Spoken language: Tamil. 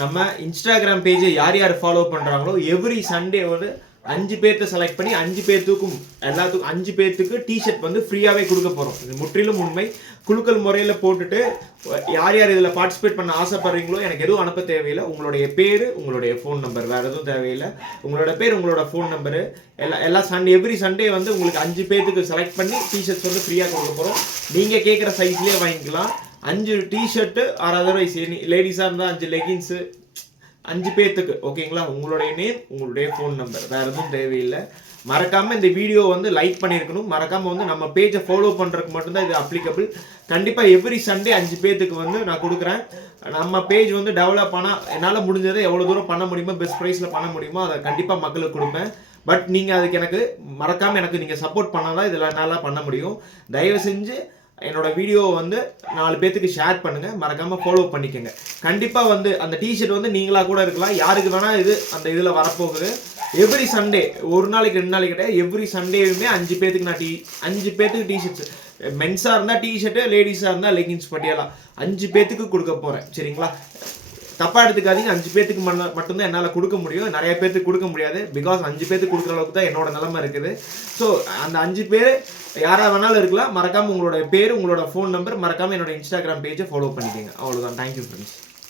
நம்ம இன்ஸ்டாகிராம் பேஜை யார் யார் ஃபாலோ பண்ணுறாங்களோ எவ்ரி சண்டே வந்து 5 பேர்த்த செலக்ட் பண்ணி 5 பேர்த்துக்கும் எல்லாத்துக்கும் 5 பேர்த்துக்கு டிஷர்ட் வந்து ஃப்ரீயாகவே கொடுக்க போகிறோம். இது முற்றிலும் உண்மை. குழுக்கள் முறையில் போட்டுட்டு யார் யார் இதில் பார்ட்டிசிபேட் பண்ண ஆசைப்படுறீங்களோ எனக்கு எதுவும் அனுப்ப தேவையில்லை. உங்களுடைய பேர், உங்களுடைய ஃபோன் நம்பர், வேறு எதுவும் தேவையில்லை. உங்களோட பேர், உங்களோட ஃபோன் நம்பரு எல்லா சண்டே எவ்ரி சண்டே வந்து உங்களுக்கு 5 பேர்த்துக்கு செலக்ட் பண்ணி டிஷர்ட்ஸ் வந்து ஃப்ரீயாக கொடுக்க போகிறோம். நீங்கள் கேட்குற சைஸ்லேயே வாங்கிக்கலாம். 5 டிஷர்ட்டு ஆர் அதர்வைஸ் லேடிஸாக இருந்தால் 5 லெகின்ஸு 5 பேர்த்துக்கு ஓகேங்களா. உங்களுடைய நேம், உங்களுடைய ஃபோன் நம்பர், வேறு எதுவும் தேவையில்லை. மறக்காமல் இந்த வீடியோ வந்து லைக் பண்ணியிருக்கணும். மறக்காமல் வந்து நம்ம பேஜை ஃபாலோ பண்ணுறதுக்கு மட்டும்தான் இது அப்ளிகபிள். கண்டிப்பாக எவ்ரி சண்டே 5 பேர்த்துக்கு வந்து நான் கொடுக்குறேன். நம்ம பேஜ் வந்து டெவலப் ஆனால் என்னால் முடிஞ்சதை எவ்வளோ தூரம் பண்ண முடியுமோ, பெஸ்ட் ப்ரைஸில் பண்ண முடியுமோ அதை கண்டிப்பாக மக்களுக்கு கொடுப்பேன். பட் நீங்கள் அதுக்கு எனக்கு மறக்காமல் எனக்கு நீங்கள் சப்போர்ட் பண்ணால் தான் இதில் என்னால் பண்ண முடியும். தயவு செஞ்சு என்னோட வீடியோவை வந்து 4 பேர்த்துக்கு ஷேர் பண்ணுங்க. மறக்காம ஃபாலோ பண்ணிக்கோங்க. கண்டிப்பா வந்து அந்த டிஷர்ட் வந்து நீங்களா கூட இருக்கலாம், யாருக்கு வேணா இது அந்த இதுல வரப்போகுது. எவ்ரி சண்டே, ஒரு நாளைக்கு 2 நாளைக்கு கிடையாது, எவ்ரி சண்டேவுமே 5 பேர்த்துக்கு நான் 5 பேர்த்துக்கு டிஷர்ட்ஸ், மென்ஸா இருந்தா டிஷர்ட், லேடிஸா இருந்தா லெகின்ஸ் பட்டியலாம் 5 பேர்த்துக்கு கொடுக்க போறேன். சரிங்களா, தப்பா எடுத்துக்காதீங்க. 5 பேர்த்துக்கு மட்டும்தான் என்னால் கொடுக்க முடியும், நிறைய பேர்த்துக்கு கொடுக்க முடியாது. பிகாஸ் 5 பேர்த்துக்கு கொடுக்குற அளவுக்கு தான் என்னோட நிலைமை இருக்குது. ஸோ அந்த 5 பேர் யாராக வேணாலும் இருக்கலாம். மறக்காமல் உங்களோட பேர், உங்களோட ஃபோன் நம்பர், மறக்காமல் என்னோட இன்ஸ்டாகிராம் பேஜை ஃபாலோ பண்ணிக்கோங்க. அவ்வளோதான். Thank you friends.